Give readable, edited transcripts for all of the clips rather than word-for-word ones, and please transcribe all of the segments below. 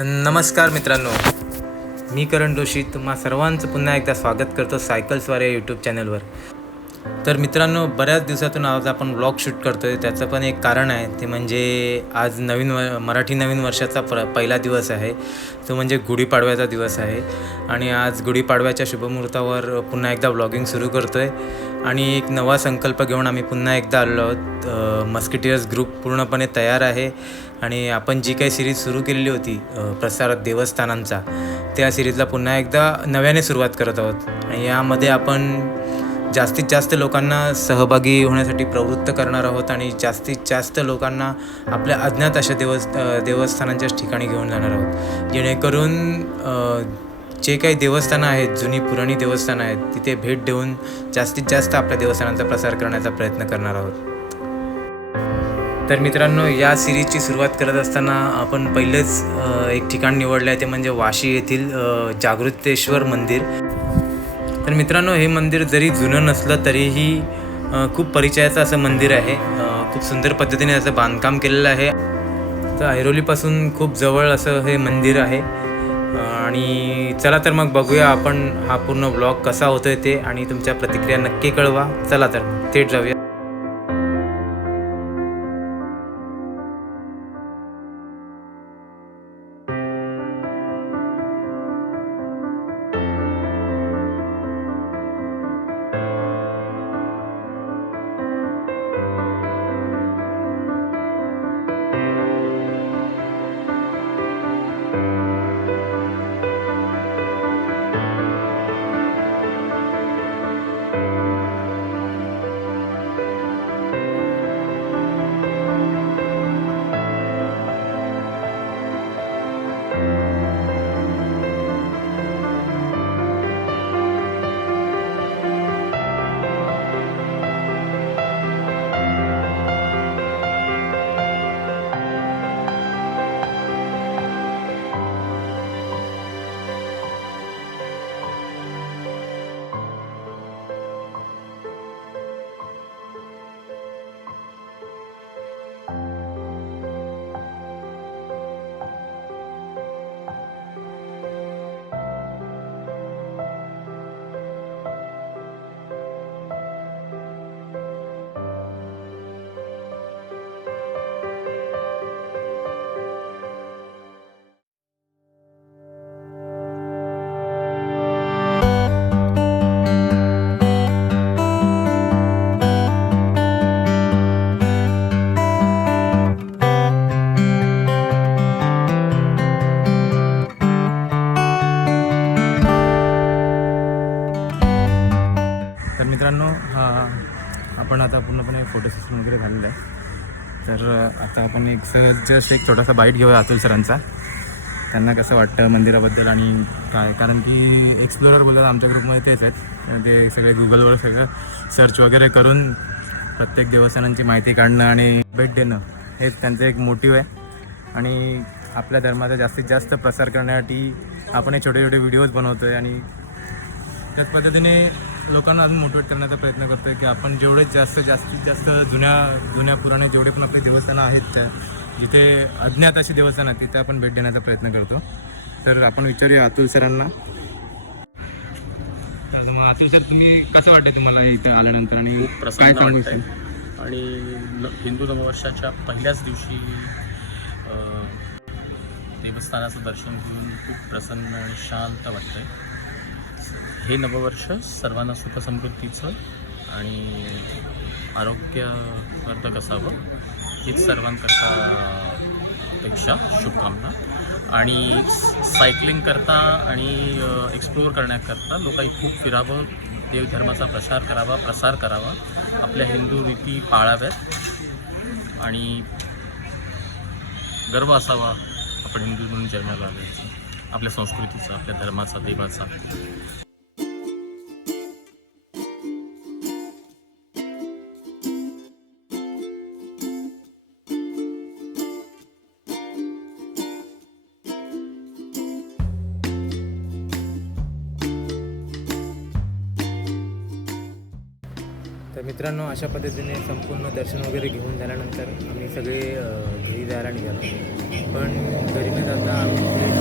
नमस्कार मित्रांनो, मी करण जोशी तुम्हा सर्वांचं पुन्हा एकदा स्वागत करतो सायकल्सवार या यूट्यूब चॅनलवर. तर मित्रांनो, बऱ्याच दिवसातून आज आपण ब्लॉग शूट करतो आहे. त्याचं पण एक कारण आहे, ते म्हणजे आज मराठी नवीन वर्षाचा पहिला दिवस आहे. तो म्हणजे गुढीपाडव्याचा दिवस आहे आणि आज गुढीपाडव्याच्या शुभमुहूर्तावर पुन्हा एकदा ब्लॉगिंग सुरू करतो आहे आणि एक नवा संकल्प घेऊन आम्ही पुन्हा एकदा आलो आहोत. मस्किटियर्स ग्रुप पूर्णपणे तयार आहे आणि आपण जी काही सिरीज सुरू केलेली होती प्रसार देवस्थानांचा, त्या सिरीजला पुन्हा एकदा नव्याने सुरुवात करत आहोत. आणि यामध्ये आपण जास्तीत जास्त लोकांना सहभागी होण्यासाठी प्रवृत्त करणार आहोत आणि जास्तीत जास्त लोकांना आपल्या अज्ञात अशा देवस्थानांच्या ठिकाणी घेऊन जाणार आहोत, जेणेकरून जे काही देवस्थानं आहेत, जुनी पुराणी देवस्थानं आहेत, तिथे भेट देऊन जास्तीत जास्त आपल्या देवस्थानांचा प्रसार करण्याचा प्रयत्न करणार आहोत. तर मित्रांनो, या सिरीजची सुरुवात करत असताना आपण पहिलेच एक ठिकाण निवडलं आहे, ते म्हणजे वाशी येथील जागृतेश्वर मंदिर. तर मित्रांनो, हे मंदिर जरी जुनं नसलं तरीही खूप परिचयाचं असं मंदिर आहे. खूप सुंदर पद्धतीने असं बांधकाम केलेलं आहे. तर ऐरोलीपासून खूप जवळ असं हे मंदिर आहे. आणि चला तर मग बघूया आपण हा पूर्ण ब्लॉग कसा होतोय ते, आणि तुमच्या प्रतिक्रिया नक्की कळवा. चला तर थेट जाऊया. तर मित्रांनो, आपण आता पूर्णपणे फोटो सेशन वगैरे झालेलं आहे. तर आता आपण जस्ट एक छोटासा बाईट घेऊया अतुल सरांचा. त्यांना कसं वाटतं मंदिराबद्दल आणि काय, कारण की एक्सप्लोरर बोलतात आमच्या ग्रुपमध्ये तेच आहेत. ते सगळे गुगलवर सगळं सर्च वगैरे करून प्रत्येक देवस्थानांची माहिती काढणं आणि भेट देणं हेच त्यांचं एक मोटिव्ह आहे. आणि आपल्या धर्माचा जास्तीत जास्त प्रसार करण्यासाठी आपण हे छोटे छोटे व्हिडिओज बनवतो आहे आणि त्याच पद्धतीने लोकांना अजून मोटिवेट करण्याचा प्रयत्न करतो आहे की आपण जास्तीत जास्त जुन्या पुराणे जेवढे पण आपली देवस्थानं आहेत, त्या जिथे अज्ञात अशी देवस्थानं आहेत, तिथे आपण भेट देण्याचा प्रयत्न करतो. तर आपण विचारूया अतुल सरांना. तर मग अतुल सर, तुम्ही कसं वाटतं तुम्हाला इथं आल्यानंतर आणि खूप प्रसन्न वाटतंय. आणि हिंदू नववर्षाच्या पहिल्याच दिवशी देवस्थानाचं दर्शन घेऊन खूप प्रसन्न आणि शांत वाटतंय. हे नववर्ष सर्वांना सुखसमृद्धीचं आणि आरोग्यवर्धक असावं हीच सर्वांकरता अपेक्षा, शुभकामना. आणि सायकलिंग करता आणि एक्सप्लोअर करण्याकरता लोकांनी खूप फिरावं, देवधर्माचा प्रसार करावा, आपल्या हिंदू रीती पाळाव्यात आणि गर्व असावा आपण हिंदू म्हणून जन्माला आल्याचा, आपल्या संस्कृतीचा, आपल्या धर्माचा, देवाचा. तर मित्रांनो, अशा पद्धतीने संपूर्ण दर्शन वगैरे घेऊन झाल्यानंतर आम्ही सगळे घरी जायला निघालो. पण घरी न जाता आम्ही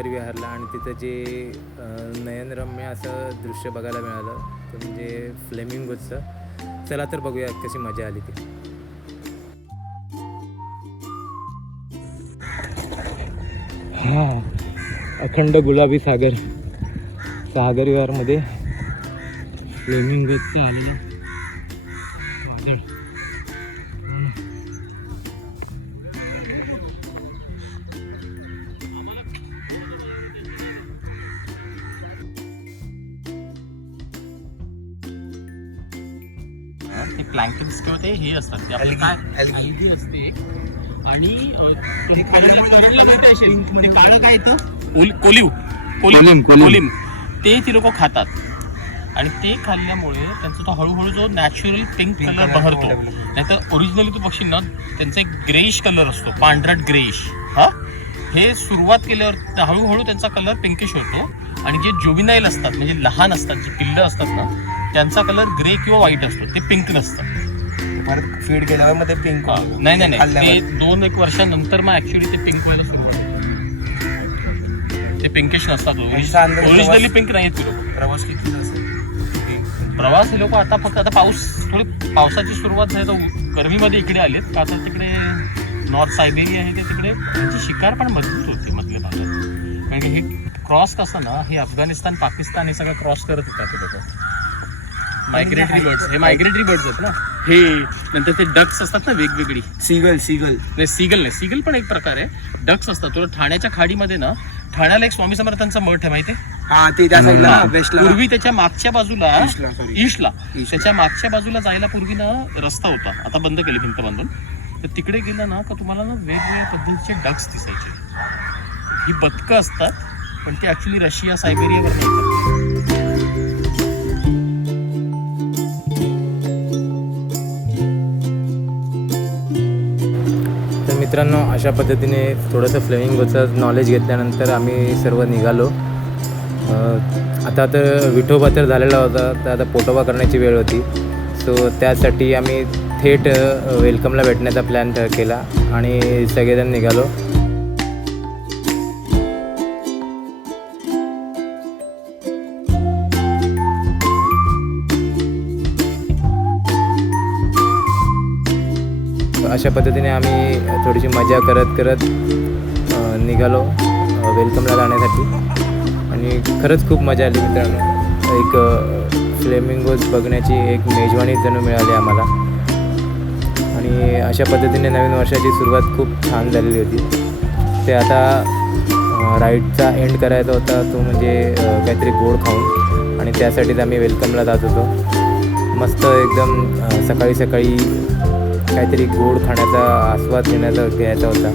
सागर विहारला आणि तिथं जे नयनरम्य असं दृश्य बघायला मिळालं ते म्हणजे फ्लेमिंगोचं. चला तर बघूया कशी मजा आली ती. हा अखंड गुलाबी सागर विहारमध्ये फ्लेमिंगोचं आलेलं वादळ. ते प्लॅंक्टन्स किंवा ते हे असतात ते आपले काय algae असते आणि करंडला माहिती असेल ते काळं काय येतं कोलिम ते ती लोक खातात आणि ते खाल्ल्यामुळे त्यांचा तो हळूहळू जो नॅचरल पिंक कलर बहरतो. नाही तर ओरिजिनली तू बघशील ना त्यांचा एक ग्रेइश कलर असतो, पांढरट ग्रेइश. हा हे सुरुवात केल्यावर हळूहळू त्यांचा कलर पिंकिश होतो आणि जे जुविनाईल असतात म्हणजे लहान असतात जी पिल्लं असतात ना त्यांचा कलर ग्रे किंवा व्हाईट असतो, ते पिंक नसतं. परत फीड केल्यावर मग ते पिंक नाही ते 2-1 वर्षानंतर मग ऍक्च्युली ते पिंक व्हायला सुरुवात होते. ते पिंकिश नसतात, ओरिजिनली पिंक नाही ते लोक. प्रवास किती असेल प्रवास हे लोक आता फक्त आता थोडी पावसाची सुरुवात झाली तर गरमीमध्ये इकडे आलेत का तर तिकडे नॉर्थ सायबेरिया आहे ते तिकडे त्यांची शिकार पण मजबूत होती मधल्या भागात. कारण की हे क्रॉस कसं ना हे अफगाणिस्तान पाकिस्तान हे सगळं क्रॉस करत होतात ते लोक. मायग्रेटरी बर्ड्स हे मायग्रेटरी बर्ड्स आहेत ना हे. नंतर ते डक्स असतात ना वेगवेगळी. सीगल नाही सीगल पण एक प्रकार आहे. डक्स असतात. तुला ठाण्याच्या खाडीमध्ये ना ठाण्याला एक स्वामी समर्थांचा मठ आहे माहिती आहे. हा ते त्या साईडला वेस्टला. पूर्वी त्याच्या मागच्या बाजूला ईस्टला East. त्याच्या मागच्या बाजूला जायला पूर्वी ना रस्ता होता, आता बंद केली भिंत बांधून. तर तिकडे गेलं ना का तुम्हाला ना वेगवेगळ्या पद्धतीचे डक्स दिसायचे. ही बदकं असतात पण ती ऍक्च्युली रशिया सायबेरियावर मिळतात. तर मित्रांनो अशा पद्धतीने थोडंसं फ्लेमिंगोचं नॉलेज घेतल्यानंतर आम्ही सर्व निघालो. आता तर विठोबा तर झालेला होता, तर आता पोटोबा करण्याची वेळ होती. सो त्यासाठी आम्ही थेट वेलकमला भेटण्याचा प्लॅन केला आणि सगळेजण निघालो. अशा पद्धतीने आम्ही थोडीशी मजा करत निघालो वेलकमला जाण्यासाठी आणि खरंच खूप मजा आली मित्रांनो. एक फ्लेमिंगोज बघण्याची एक मेजवानी जणू मिळाली आम्हाला आणि अशा पद्धतीने नवीन वर्षाची सुरुवात खूप छान झालेली होती. ते आता राईडचा एंड करायचा होता तो म्हणजे काहीतरी गोड खाऊन आणि त्यासाठीच आम्ही वेलकमला जात होतो. मस्त एकदम सकाळी काहीतरी गोड खाण्याचा आस्वाद घ्यायचा होता.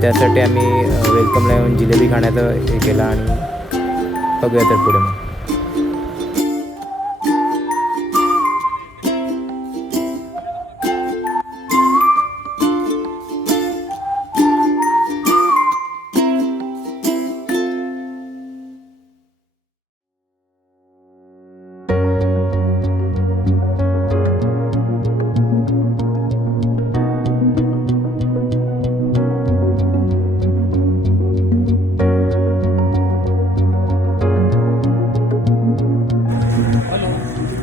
त्यासाठी आम्ही वेलकमला येऊन जिलेबी खाण्याचा हे केला आणि बघूया तर पुढे मग.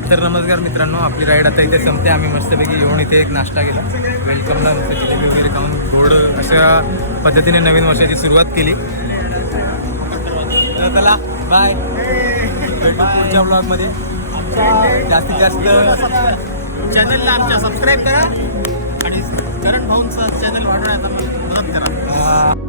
तर नमस्कार मित्रांनो, आपली राईड आता इथे संपते. आम्ही मस्तपैकी येऊन इथे एक नाश्ता केला. वेलकमला जिलेबी वगैरे खाऊन गोड अशा पद्धतीने नवीन वर्षाची सुरुवात केली. तर चला बाय, पुढच्या ब्लॉगमध्ये. जास्तीत जास्त चॅनलला आमच्या सबस्क्राईब करा आणि करण भाऊंचा चॅनल वाढवण्याचा मदत करा.